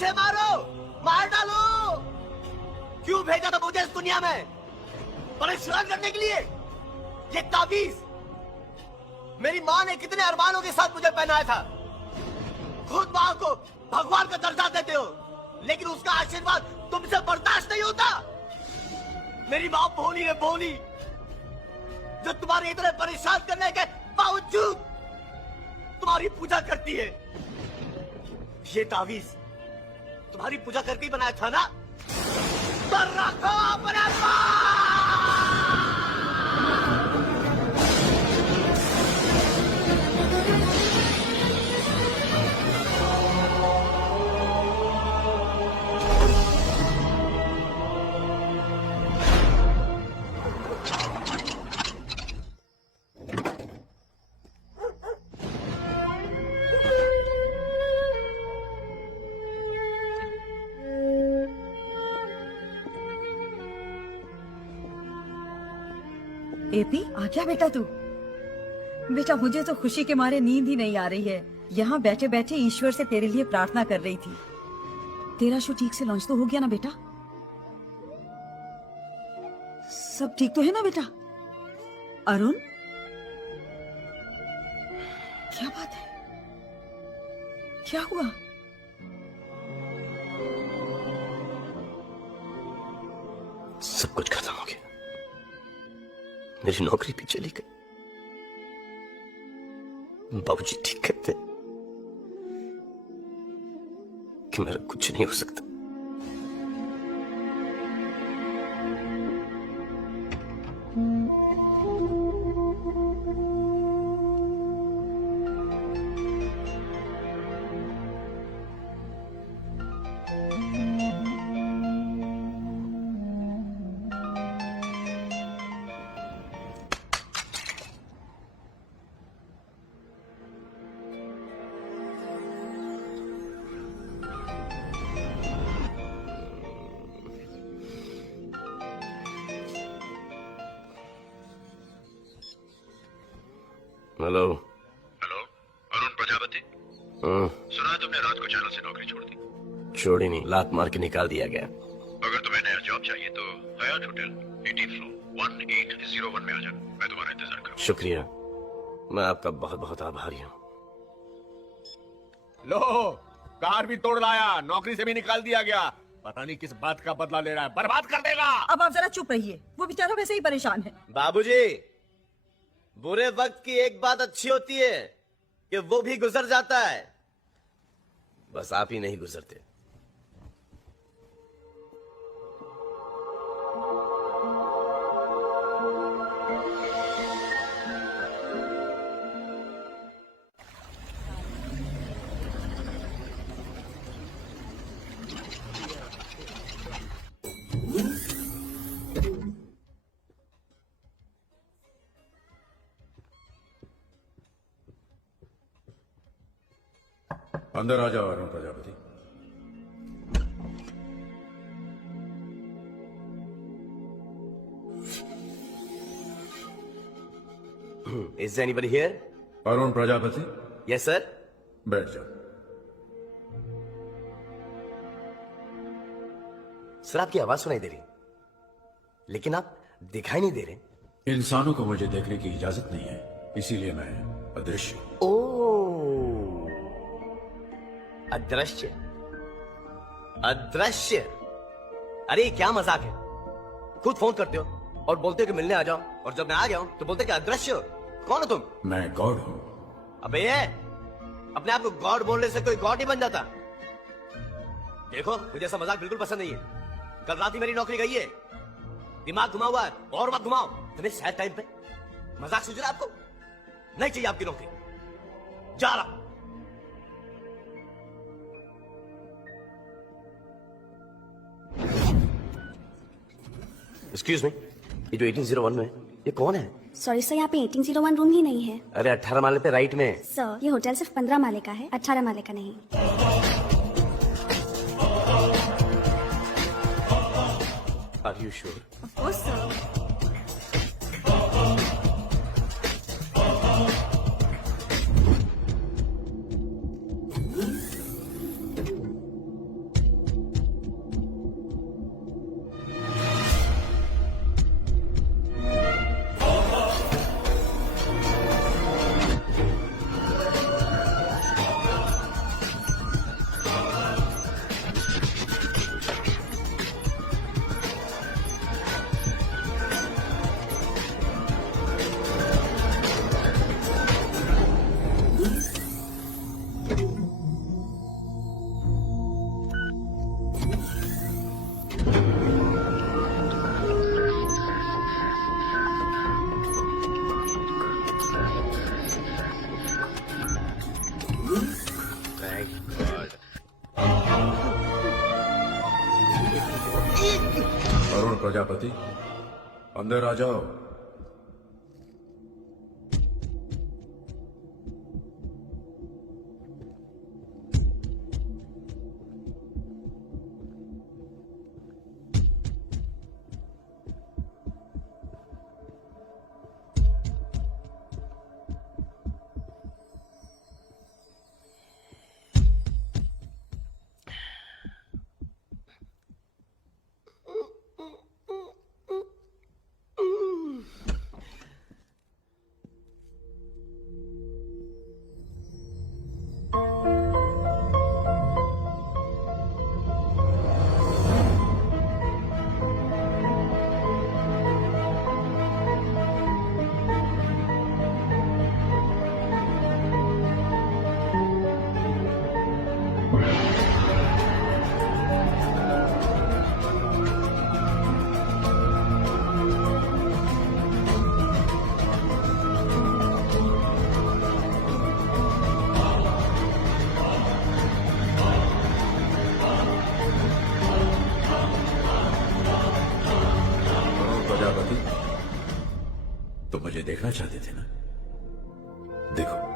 मुझे मारो, मार डालो। क्यों भेजा था मुझे इस दुनिया में? परेशान करने के लिए? ये ताबीज मेरी माँ ने कितने अरमानों के साथ मुझे पहनाया था। खुद माँ को भगवान का दर्जा देते हो, लेकिन उसका आशीर्वाद तुमसे बर्दाश्त नहीं होता। मेरी माँ भोली है, भोली, जो तुम्हारे इतने परेशान करने के बावजूद तुम्हारी पूजा करती है। ये तावीज तुम्हारी पूजा करके ही बनाया था ना? तो रखो अपने पास। एपी, आ क्या बेटा तू? बेटा मुझे तो खुशी के मारे नींद ही नहीं आ रही है। यहाँ बैठे बैठे ईश्वर से तेरे लिए प्रार्थना कर रही थी। तेरा शो ठीक से लॉन्च तो हो गया ना बेटा? सब ठीक तो है ना बेटा? अरुण, क्या बात है? क्या हुआ? सब कुछ खत्म हो गया। मेरी नौकरी भी चली गई। बाबूजी ठीक कहते कि मेरा कुछ नहीं हो सकता। Hello hello, Arun Prajapati. सुना है तुमने रात को चैनल से नौकरी छोड़ दी? छोड़ी नहीं, लात मार के निकाल दिया गया। अगर तुम्हें नया जॉब चाहिए तो हयात होटल 18 फ्लोर 1801 में आ जाना। मैं तुम्हारा इंतजार करूंगा। शुक्रिया, मैं आपका बहुत बहुत आभारी हूँ। लो, कार भी तोड़ लाया, नौकरी से भी निकाल दिया गया। पता नहीं किस बात का बदला ले रहा है, बर्बाद कर देगा। अब आप जरा चुप रहिए, वो बेचारा वैसे ही परेशान है। बाबूजी, बुरे वक्त की एक बात अच्छी होती है कि वो भी गुजर जाता है, बस आप ही नहीं गुजरते। अंदर आ जाओ Arun Prajapati. Is anybody here? Arun Prajapati, Yes sir. बैठ जाओ। सर, आपकी आवाज सुनाई दे रही, लेकिन आप दिखाई नहीं दे रहे। इंसानों को मुझे देखने की इजाजत नहीं है, इसीलिए मैं अदृश्य हूं। अदृश्य? अदृश्य? अरे ये क्या मजाक है? खुद फोन करते हो और बोलते हो कि मिलने आ जाओ, और जब मैं आ गया हूं तो बोलते कि अदृश्य हो। कौन हो तुम? मैं गॉड हूं। अबे ये अपने आप को गॉड बोलने से कोई गॉड नहीं बन जाता। देखो, मुझे ऐसा मजाक बिल्कुल पसंद नहीं है। कल रात ही मेरी नौकरी गई है। दिमाग घुमा हुआ है, और मत घुमाओ। तुम्हें सैड टाइम पे मजाक सूझ रहा है आपको? नहीं चाहिए आपकी नौकरी, जा रहा। एक्सक्यूज मी, ये जो 1801 में, ये कौन है? सॉरी सर, यहाँ पे 1801 रूम ही नहीं है। अरे 18 माले पे राइट में। सर, ये होटल सिर्फ 15 माले का है, 18 माले का नहीं। Are you sure? Of course sir. Arun Prajapati, अंदर आ जाओ। प्रजापति, तुम मुझे देखना चाहते थे ना? देखो।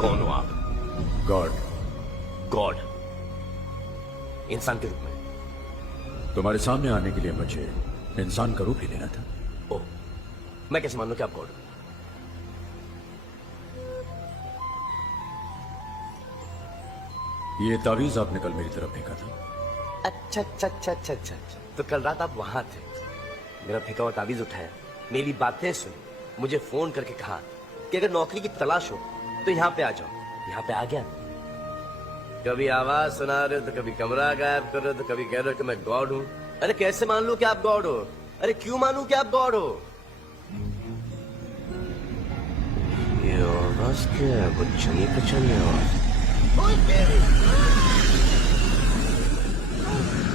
कौन हो आप? गॉड। गॉड? इंसान के रूप में? तुम्हारे सामने आने के लिए मुझे इंसान का रूप ही लेना था। ओह, मैं कैसे मान लूं कि आप गॉड हो? ये तावीज आपने कल मेरी तरफ फेंका था। अच्छा अच्छा अच्छा अच्छा अच्छा अच्छा। तो कल रात आप वहां थे, मेरा फेंका हुआ तावीज उठाया, मेरी बातें सुनी, मुझे फोन करके कहा कि अगर नौकरी की तलाश हो तो यहाँ पे आ जाओ। यहाँ पे आ गया। कभी आवाज सुना रहे हो तो कभी कमरा गायब कर रहे हो तो कभी कह रहे हो कि मैं गॉड हूँ। अरे कैसे मान लूं कि आप गॉड हो? अरे क्यों मानूं कि आप गॉड हो? ये आवाज क्या है? बच्चनी पचनी आवाज।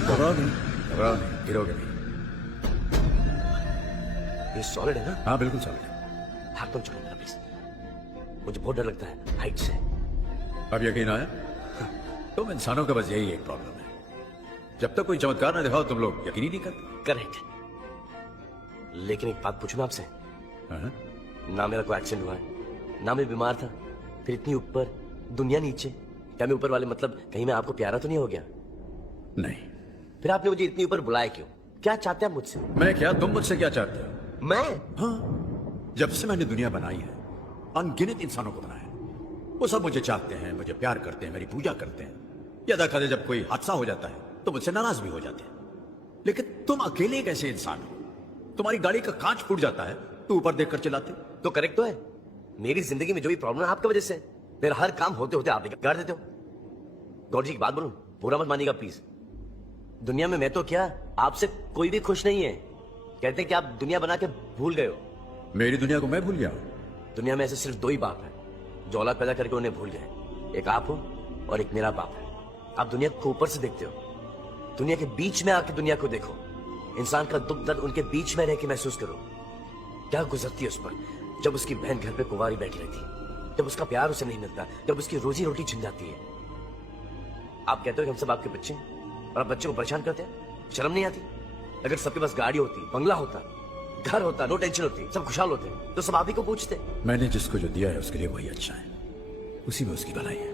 घबराओ नहीं, गिरोगे नहीं। ये सॉलिड है ना? हाँ बिल्कुल सॉलिड। हाथ तुम छोड़ो मेरा प्लीज, मुझे बहुत डर लगता है हाइट से। अब यकीन आया? तुम इंसानों का बस यही एक प्रॉब्लम है, जब तक कोई चमत्कार ना दिखाओ तुम लोग यकीन ही नहीं करते। करेक्ट। लेकिन एक बात पूछूं मैं आपसे? हाँ? ना मेरा कोई एक्सीडेंट हुआ है, ना मैं बीमार था, फिर इतनी ऊपर दुनिया नीचे। क्या मैं ऊपर वाले मतलब कहीं मैं आपको प्यारा तो नहीं हो गया? नहीं। फिर आपने मुझे इतनी ऊपर बुलाया क्यों? क्या चाहते हैं आप मुझसे? मैं क्या, तुम मुझसे क्या चाहते हो? मैं? हाँ, जब से मैंने दुनिया बनाई है अनगिनत इंसानों को बनाया है। वो सब मुझे चाहते हैं, मुझे प्यार करते हैं, मेरी पूजा करते हैं। यदा कदे जब कोई हादसा हो जाता है तो मुझसे नाराज भी हो जाते हैं। लेकिन तुम अकेले एक ऐसे इंसान हो, तुम्हारी गाड़ी का कांच फूट जाता है तो ऊपर देखकर चिल्लाते हो। तो करेक्ट तो है, मेरी जिंदगी में जो भी प्रॉब्लम है आपकी वजह से। मेरा हर काम होते होते आप बिगाड़ देते हो। गौर जी की बात बोलूं, बुरा मत मानिएगा प्लीज। दुनिया में मैं तो क्या, आपसे कोई भी खुश नहीं है। कहते हैं कि आप दुनिया बना के भूल गए हो। मेरी दुनिया को मैं भूल गया? दुनिया में ऐसे सिर्फ दो ही बाप हैं जो औलाद पैदा करके उन्हें भूल गए। एक आप हो और एक मेरा बाप है। आप दुनिया को ऊपर से देखते हो, दुनिया के बीच में आके दुनिया को देखो। इंसान का दुख दर्द उनके बीच में रह के महसूस करो। क्या गुजरती है उस पर जब उसकी बहन घर पे कुंवारी बैठी रहती, जब उसका प्यार उसे नहीं मिलता, जब उसकी रोजी रोटी छिन जाती है। आप कहते हो कि हम सब आपके बच्चे हैं और आप बच्चे को परेशान करते हैं, शर्म नहीं आती? अगर सबके पास गाड़ी होती, बंगला होता, घर होता, नो टेंशन होती, सब खुशहाल होते, तो सब आप ही को पूछते। मैंने जिसको जो दिया है उसके लिए वही अच्छा है, उसी में उसकी भलाई है।